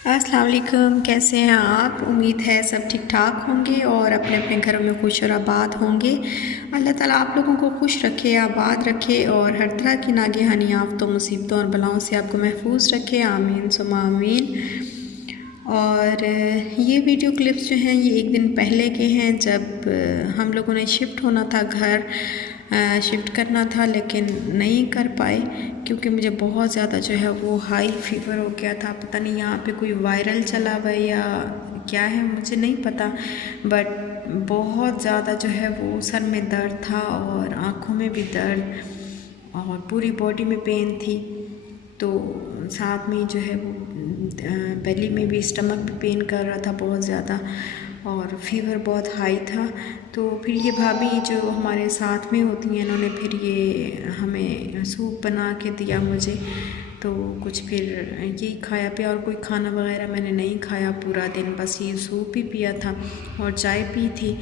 अस्सलाम वालेकुम। कैसे हैं आप? उम्मीद है सब ठीक ठाक होंगे और अपने अपने घरों में खुश और आबाद होंगे। अल्लाह ताला आप लोगों को खुश रखे, आबाद रखे और हर तरह की नागहानी आफ़तों, मुसीबतों और बलाओं से आपको महफूज रखे। आमीन सुम्मा आमीन। और ये वीडियो क्लिप्स जो हैं ये एक दिन पहले के हैं, जब हम लोगों ने शिफ्ट होना था, घर शिफ्ट करना था, लेकिन नहीं कर पाए क्योंकि मुझे बहुत ज़्यादा जो है वो हाई फीवर हो गया था। पता नहीं यहाँ पे कोई वायरल चला हुआ है या क्या है, मुझे नहीं पता, बट बहुत ज़्यादा जो है वो सर में दर्द था और आँखों में भी दर्द और पूरी बॉडी में पेन थी। तो साथ में जो है वो बेली में भी, स्टमक भी पेन कर रहा था बहुत ज़्यादा और फीवर बहुत हाई था। तो फिर ये भाभी जो हमारे साथ में होती हैं, इन्होंने फिर ये हमें सूप बना के दिया मुझे। तो कुछ फिर यही खाया पिया और कोई खाना वगैरह मैंने नहीं खाया पूरा दिन, बस ये सूप ही पिया था और चाय पी थी।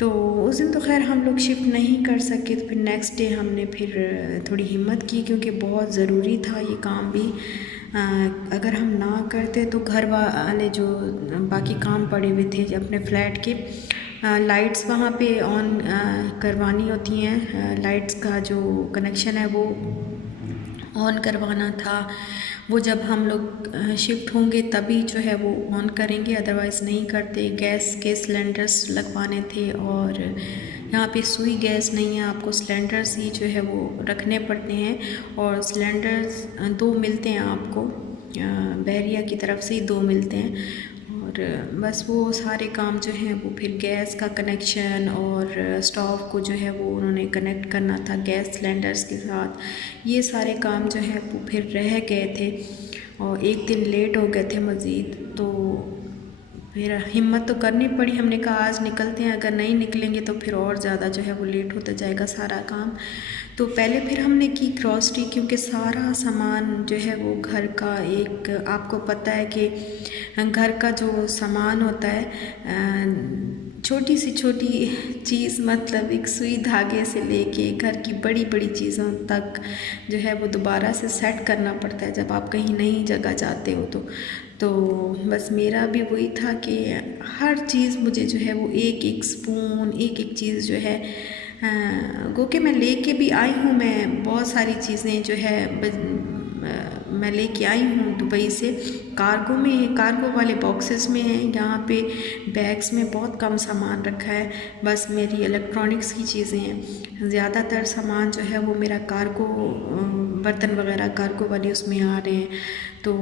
तो उस दिन तो खैर हम लोग शिफ्ट नहीं कर सके, तो फिर नेक्स्ट डे हमने फिर थोड़ी हिम्मत की क्योंकि बहुत ज़रूरी था ये काम भी। अगर हम ना करते तो घर वाले जो बाकी काम पड़े हुए थे अपने फ्लैट के, लाइट्स वहाँ पे ऑन करवानी होती हैं, लाइट्स का जो कनेक्शन है वो ऑन करवाना था। वो जब हम लोग शिफ्ट होंगे तभी जो है वो ऑन करेंगे, अदरवाइज़ नहीं करते। गैस के सिलेंडर्स लगवाने थे और यहाँ पे सुई गैस नहीं है, आपको सिलेंडर्स ही जो है वो रखने पड़ते हैं और सिलेंडर्स दो मिलते हैं आपको, बहरिया की तरफ से ही दो मिलते हैं। और बस वो सारे काम जो हैं वो फिर गैस का कनेक्शन और स्टोव को जो है वो उन्होंने कनेक्ट करना था गैस सिलेंडर्स के साथ, ये सारे काम जो है वो फिर रह गए थे और एक दिन लेट हो गए थे मज़ीद। तो फिर हिम्मत तो करनी पड़ी, हमने कहा आज निकलते हैं, अगर नहीं निकलेंगे तो फिर और ज़्यादा जो है वो लेट होता जाएगा सारा काम। तो पहले फिर हमने की ग्रॉसरी, क्योंकि सारा सामान जो है वो घर का, एक आपको पता है कि घर का जो सामान होता है, छोटी सी छोटी चीज़, मतलब एक सुई धागे से लेके घर की बड़ी बड़ी चीज़ों तक जो है वो दोबारा से सेट करना पड़ता है जब आप कहीं नई जगह जाते हो। तो बस मेरा भी वही था कि हर चीज़ मुझे जो है वो एक एक स्पून, एक एक चीज़ जो है, गो के मैं लेके भी आई हूँ। मैं बहुत सारी चीज़ें जो है मैं लेके आई हूँ दुबई से, कार्गो में है, कार्गो वाले बॉक्सेस में है। यहाँ पे बैग्स में बहुत कम सामान रखा है, बस मेरी इलेक्ट्रॉनिक्स की चीज़ें हैं। ज़्यादातर सामान जो है वो मेरा कार्गो, बर्तन वगैरह कार्गो वाले उसमें आ रहे हैं। तो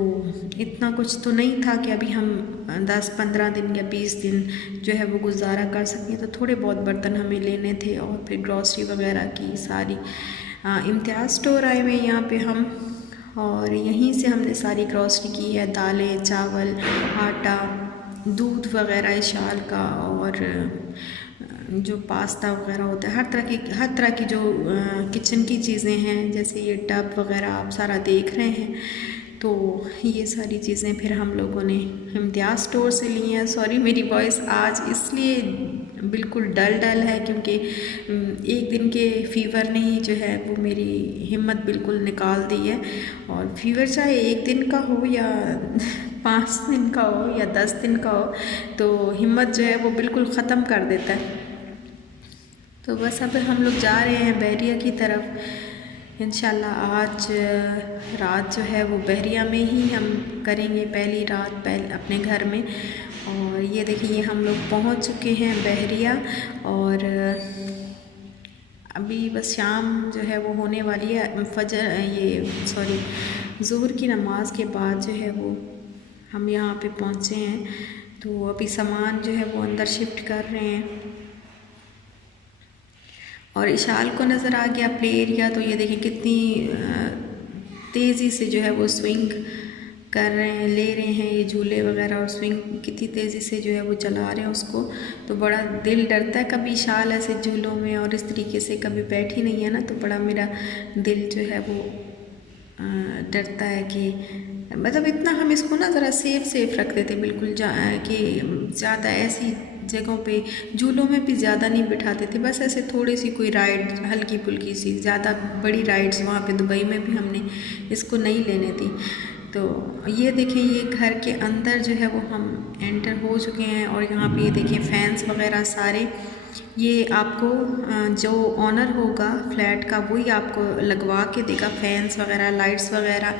इतना कुछ तो नहीं था कि अभी हम 10-15 दिन या 20 दिन जो है वो गुजारा कर सकें, तो थोड़े बहुत बर्तन हमें लेने थे और फिर ग्रॉसरी वगैरह की सारी। इम्तियाज़ स्टोर आए हुए यहाँ पे हम, और यहीं से हमने सारी ग्रॉसरी की है, दालें, चावल, आटा, दूध वगैरह इशाल का, और जो पास्ता वगैरह होता है, हर तरह की जो किचन की चीज़ें हैं, जैसे ये टब वगैरह आप सारा देख रहे हैं। तो ये सारी चीज़ें फिर हम लोगों ने इम्तियाज़ स्टोर से ली हैं। सॉरी मेरी वॉइस आज इसलिए बिल्कुल डल डल है क्योंकि एक दिन के फ़ीवर ने ही जो है वो मेरी हिम्मत बिल्कुल निकाल दी है। और फ़ीवर चाहे एक दिन का हो या 5 दिन का हो या 10 दिन का हो, तो हिम्मत जो है वो बिल्कुल ख़त्म कर देता है। तो बस अब हम लोग जा रहे हैं बहरिया की तरफ। इंशाल्लाह आज रात जो है वो बहरिया में ही हम करेंगे, पहली रात अपने घर में। और ये देखिए हम लोग पहुंच चुके हैं बहरिया, और अभी बस शाम जो है वो होने वाली है। ज़ोहर की नमाज के बाद जो है वो हम यहाँ पे पहुँचे हैं। तो अभी सामान जो है वो अंदर शिफ्ट कर रहे हैं और इशाल को नज़र आ गया प्ले एरिया। तो ये देखिए कितनी तेज़ी से जो है वो स्विंग कर रहे हैं, ले रहे हैं ये झूले वगैरह, और स्विंग कितनी तेज़ी से जो है वो चला रहे हैं उसको। तो बड़ा दिल डरता है कभी इशाल ऐसे झूलों में और इस तरीके से कभी बैठी नहीं है ना, तो बड़ा मेरा दिल जो है वो डरता है कि मतलब इतना हम इसको ना ज़रा सेफ रखते थे बिल्कुल, कि ज़्यादा ऐसी जगहों पे झूलों में भी ज़्यादा नहीं बिठाते थे, बस ऐसे थोड़ी सी कोई राइड हल्की फुल्की सी, ज़्यादा बड़ी राइड्स वहाँ पे दुबई में भी हमने इसको नहीं लेने दी। तो ये देखें, ये घर के अंदर जो है वो हम एंटर हो चुके हैं। और यहाँ पे ये देखें फैंस वगैरह सारे, ये आपको जो ऑनर होगा फ्लैट का वही आपको लगवा के देगा, फैंस वगैरह, लाइट्स वगैरह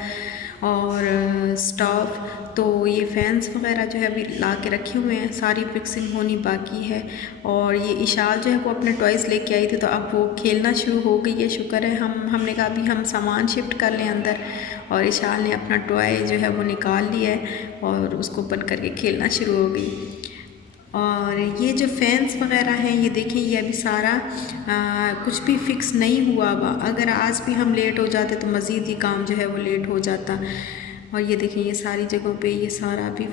और स्टोव। तो ये फैंस वगैरह जो है अभी ला के रखे हुए हैं, सारी फिक्सिंग होनी बाकी है। और ये इशाल जो है वो अपने टॉयज़ लेके आई थी, तो अब वो खेलना शुरू हो गई है। शुक्र है हमने कहा अभी हम सामान शिफ्ट कर लें अंदर, और इशाल ने अपना टॉय जो है वो निकाल लिया है और उसको बंद करके खेलना शुरू हो गई। और ये जो फैंस वगैरह हैं, ये देखें, ये अभी सारा कुछ भी फिक्स नहीं हुआ हुआ। अगर आज भी हम लेट हो जाते तो मज़ीद ही काम जो है वो लेट हो जाता। और ये देखें, ये सारी जगहों पे ये सारा भी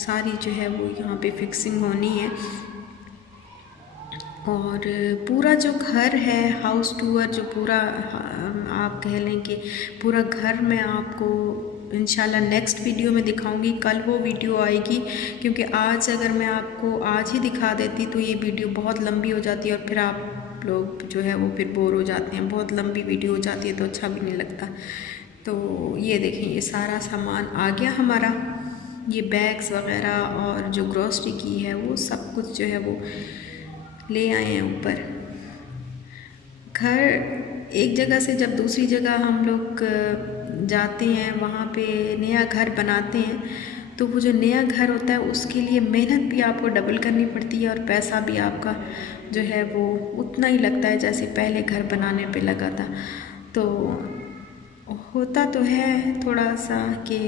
सारी जो है वो यहाँ पे फिक्सिंग होनी है। और पूरा जो घर है, हाउस टूर जो पूरा आप कह लें कि पूरा घर मैं आपको इंशाल्लाह नेक्स्ट वीडियो में दिखाऊंगी। कल वो वीडियो आएगी, क्योंकि आज अगर मैं आपको आज ही दिखा देती तो ये वीडियो बहुत लंबी हो जाती है और फिर आप लोग जो है वो फिर बोर हो जाते हैं। बहुत लंबी वीडियो हो जाती है तो अच्छा भी नहीं लगता। तो ये देखें, ये सारा सामान आ गया हमारा, ये बैग्स वगैरह और जो ग्रॉसरी की है वो सब कुछ जो है वो ले आए हैं ऊपर। घर एक जगह से जब दूसरी जगह हम लोग जाते हैं, वहाँ पे नया घर बनाते हैं, तो वो जो नया घर होता है उसके लिए मेहनत भी आपको डबल करनी पड़ती है और पैसा भी आपका जो है वो उतना ही लगता है जैसे पहले घर बनाने पे लगा था। तो होता तो है थोड़ा सा कि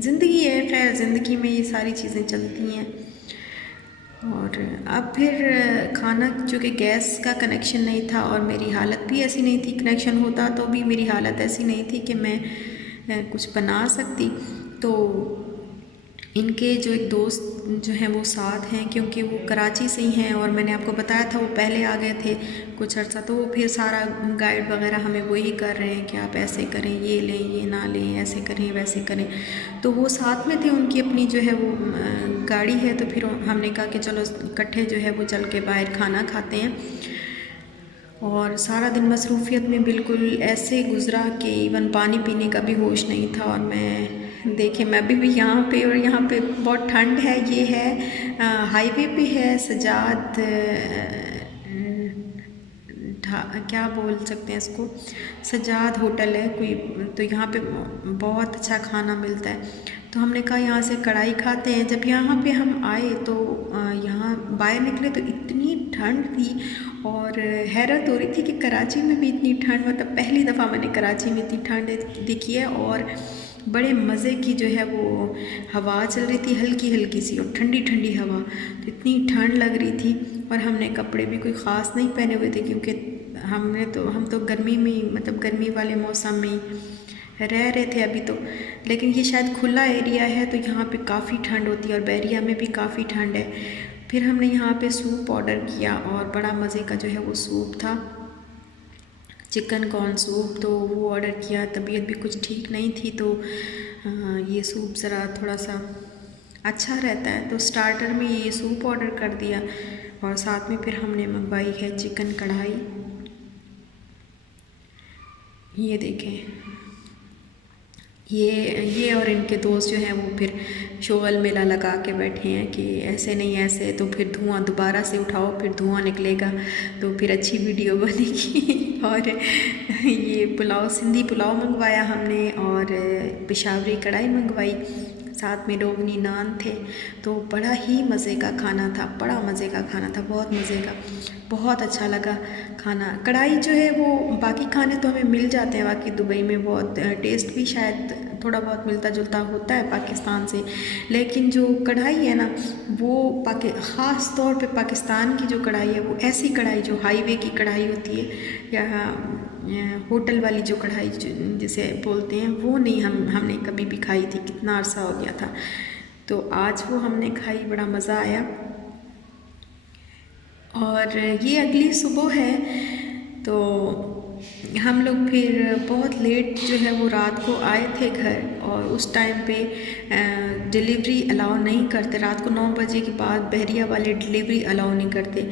ज़िंदगी है, खैर ज़िंदगी में ये सारी चीज़ें चलती हैं। और अब फिर खाना, चूँकि गैस का कनेक्शन नहीं था और मेरी हालत भी ऐसी नहीं थी, कनेक्शन होता तो भी मेरी हालत ऐसी नहीं थी कि मैं कुछ बना सकती। तो इनके जो एक दोस्त जो हैं वो साथ हैं, क्योंकि वो कराची से ही हैं और मैंने आपको बताया था वो पहले आ गए थे कुछ अर्सा, तो वो फिर सारा गाइड वगैरह हमें वही कर रहे हैं कि आप ऐसे करें, ये लें, ये ना लें, ऐसे करें, वैसे करें। तो वो साथ में थे, उनकी अपनी जो है वो गाड़ी है, तो फिर हमने कहा कि चलो इकट्ठे जो है वो चल के बाहर खाना खाते हैं। और सारा दिन मसरूफ़ियत में बिल्कुल ऐसे गुज़रा कि इवन पानी पीने का भी होश नहीं था। और मैं देखिए, मैं भी यहाँ पे, और यहाँ पे बहुत ठंड है। ये है हाईवे पे है सजाद, क्या बोल सकते हैं इसको, सजाद होटल है कोई। तो यहाँ पे बहुत अच्छा खाना मिलता है। तो हमने कहा यहाँ से कढ़ाई खाते हैं। जब यहाँ पे हम आए तो यहाँ बाहर निकले तो इतनी ठंड थी और हैरत हो रही थी कि कराची में भी इतनी ठंड, मतलब पहली दफ़ा मैंने कराची में इतनी ठंड देखी है। और बड़े मज़े की जो है वो हवा चल रही थी, हल्की हल्की सी और ठंडी ठंडी हवा। तो इतनी ठंड लग रही थी और हमने कपड़े भी कोई ख़ास नहीं पहने हुए थे, क्योंकि हम तो गर्मी में, मतलब गर्मी वाले मौसम में रह रहे थे अभी तो। लेकिन ये शायद खुला एरिया है तो यहाँ पे काफ़ी ठंड होती है और बैरिया में भी काफ़ी ठंड है। फिर हमने यहाँ पे सूप ऑर्डर किया और बड़ा मज़े का जो है वो सूप था, चिकन कॉर्न सूप। तो वो ऑर्डर किया, तबीयत भी कुछ ठीक नहीं थी तो ये सूप ज़रा थोड़ा सा अच्छा रहता है, तो स्टार्टर में ये सूप ऑर्डर कर दिया। और साथ में फिर हमने मंगवाई है चिकन कढ़ाई। ये देखें, ये और इनके दोस्त जो हैं वो फिर शोगल मेला लगा के बैठे हैं कि ऐसे नहीं, ऐसे तो फिर धुआं दोबारा से उठाओ, फिर धुआं निकलेगा तो फिर अच्छी वीडियो बनेगी। और ये पुलाव, सिंधी पुलाव मंगवाया हमने और पेशावरी कढ़ाई मंगवाई, साथ में रोगनी नान थे। तो बड़ा ही मज़े का खाना था, बड़ा मज़े का खाना था, बहुत मज़े का, बहुत अच्छा लगा खाना। कढ़ाई जो है वो, बाकी खाने तो हमें मिल जाते हैं, बाकी दुबई में बहुत टेस्ट भी शायद थोड़ा बहुत मिलता जुलता होता है पाकिस्तान से, लेकिन जो कढ़ाई है ना वो ख़ास तौर पे पाकिस्तान की जो कढ़ाई है वो ऐसी कढ़ाई जो हाईवे की कढ़ाई होती है या होटल वाली जो कढ़ाई जिसे बोलते हैं, वो नहीं हमने कभी भी खाई थी, कितना अरसा हो गया था। तो आज वो हमने खाई, बड़ा मज़ा आया। और ये अगली सुबह है तो हम लोग फिर बहुत लेट जो है वो रात को आए थे घर, और उस टाइम पे डिलीवरी अलाउ नहीं करते, रात को 9 बजे के बाद बहरिया वाले डिलीवरी अलाउ नहीं करते,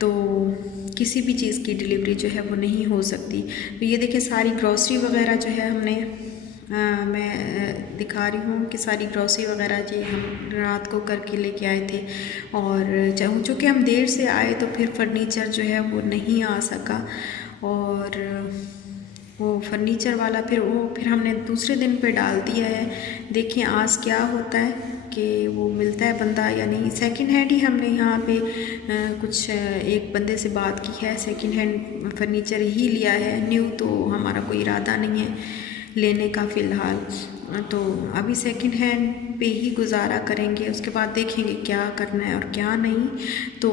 तो किसी भी चीज़ की डिलीवरी जो है वो नहीं हो सकती। तो ये देखिए, सारी ग्रॉसरी वगैरह जो है हमने मैं दिखा रही हूँ कि सारी ग्रॉसरी वगैरह जी हम रात को करके लेके आए थे। और चूँकि हम देर से आए तो फिर फर्नीचर जो है वो नहीं आ सका। और वो फर्नीचर वाला फिर हमने दूसरे दिन पे डाल दिया है। देखिए आज क्या होता है कि वो मिलता है बंदा या नहीं। सेकंड हैंड ही हमने यहाँ पे कुछ एक बंदे से बात की है, सेकंड हैंड फर्नीचर ही लिया है। न्यू तो हमारा कोई इरादा नहीं है लेने का फ़िलहाल। तो अभी सेकंड हैंड पे ही गुजारा करेंगे, उसके बाद देखेंगे क्या करना है और क्या नहीं। तो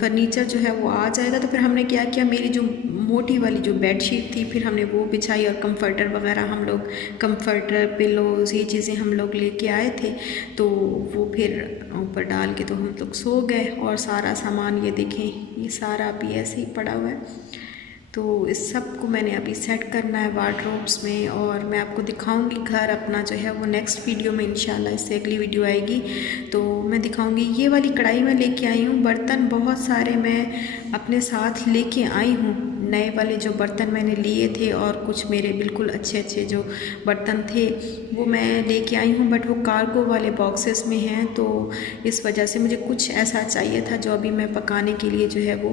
फर्नीचर जो है वो आ जाएगा। तो फिर हमने क्या किया, मेरी जो मोटी वाली जो बेडशीट थी फिर हमने वो बिछाई और कंफर्टर वगैरह हम लोग, कंफर्टर पिलोज़ ये चीज़ें हम लोग लेके आए थे। तो वो फिर ऊपर डाल के तो हम लोग सो गए। और सारा सामान ये देखें, ये सारा अभी ऐसे ही पड़ा हुआ है। तो इस सब को मैंने अभी सेट करना है वार्डरोब्स में। और मैं आपको दिखाऊंगी घर अपना जो है वो नेक्स्ट वीडियो में इंशाल्लाह। इससे अगली वीडियो आएगी तो मैं दिखाऊंगी। ये वाली कढ़ाई मैं लेके आई हूँ। बर्तन बहुत सारे मैं अपने साथ लेके आई हूँ, नए वाले जो बर्तन मैंने लिए थे और कुछ मेरे बिल्कुल अच्छे अच्छे जो बर्तन थे वो मैं लेके आई हूँ। बट वो कार्गो वाले बॉक्सेस में हैं, तो इस वजह से मुझे कुछ ऐसा चाहिए था जो अभी मैं पकाने के लिए जो है वो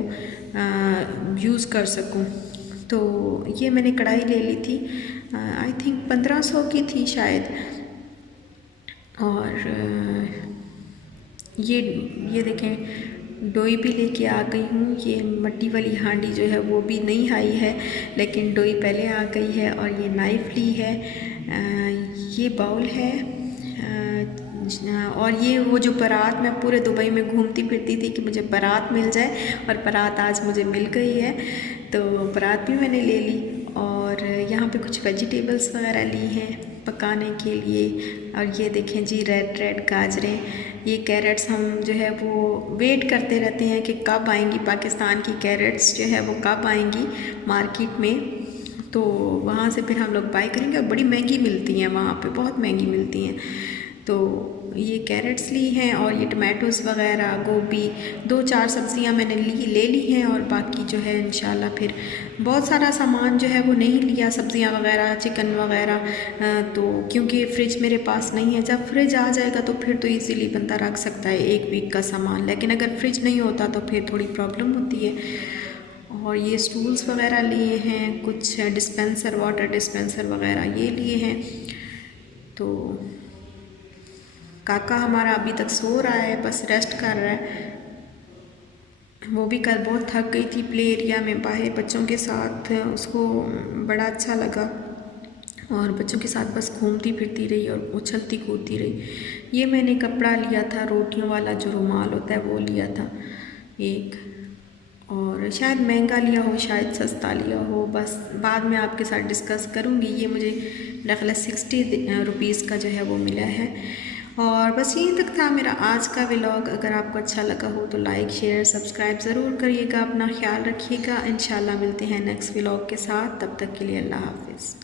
यूज़ कर सकूँ। तो ये मैंने कढ़ाई ले ली थी, आई थिंक 1500 की थी शायद। और ये देखें डोई भी लेके आ गई हूँ। ये मट्टी वाली हांडी जो है वो भी नहीं आई है, लेकिन डोई पहले आ गई है। और ये नाइफ़ ली है, ये बाउल है। और ये वो जो बारात मैं पूरे दुबई में घूमती फिरती थी कि मुझे बारात मिल जाए, और बारात आज मुझे मिल गई है। तो बारात भी मैंने ले ली। और यहाँ पे कुछ वेजिटेबल्स वगैरह ली हैं पकाने के लिए। और ये देखें जी रेड रेड गाजरें, ये कैरेट्स हम जो है वो वेट करते रहते हैं कि कब आएंगी पाकिस्तान की कैरेट्स जो है वो कब आएंगी मार्केट में। तो वहाँ से फिर हम लोग बाई करेंगे। और बड़ी महंगी मिलती हैं वहाँ पे, बहुत महंगी मिलती हैं। तो ये कैरेट्स ली हैं और ये टमाटोज़ वगैरह, गोभी, 2-4 सब्ज़ियाँ मैंने ले ली हैं। और बाकी जो है इंशाल्लाह फिर बहुत सारा सामान जो है वो नहीं लिया, सब्ज़ियाँ वगैरह, चिकन वगैरह। तो क्योंकि फ़्रिज मेरे पास नहीं है। जब फ्रिज आ जाएगा तो फिर तो इजीली बंदा रख सकता है 1 वीक का सामान, लेकिन अगर फ्रिज नहीं होता तो फिर थोड़ी प्रॉब्लम होती है। और ये स्टूल्स वगैरह लिए हैं, कुछ डिस्पेंसर, वाटर डिस्पेंसर वगैरह ये लिए हैं। तो काका हमारा अभी तक सो रहा है, बस रेस्ट कर रहा है। वो भी कल बहुत थक गई थी प्ले एरिया में बाहर बच्चों के साथ, उसको बड़ा अच्छा लगा। और बच्चों के साथ बस घूमती फिरती रही और उछलती कूदती रही। ये मैंने कपड़ा लिया था रोटियों वाला, जो रुमाल होता है वो लिया था एक। और शायद महंगा लिया हो, शायद सस्ता लिया हो, बस बाद में आपके साथ डिस्कस करूँगी। ये मुझे मेरा ख्याल 60 रुपीज़ का जो है वो मिला है। और बस यहीं तक था मेरा आज का व्लॉग। अगर आपको अच्छा लगा हो तो लाइक शेयर सब्सक्राइब ज़रूर करिएगा। अपना ख्याल रखिएगा। इंशाल्लाह मिलते हैं नेक्स्ट व्लॉग के साथ। तब तक के लिए अल्लाह हाफ़िज़।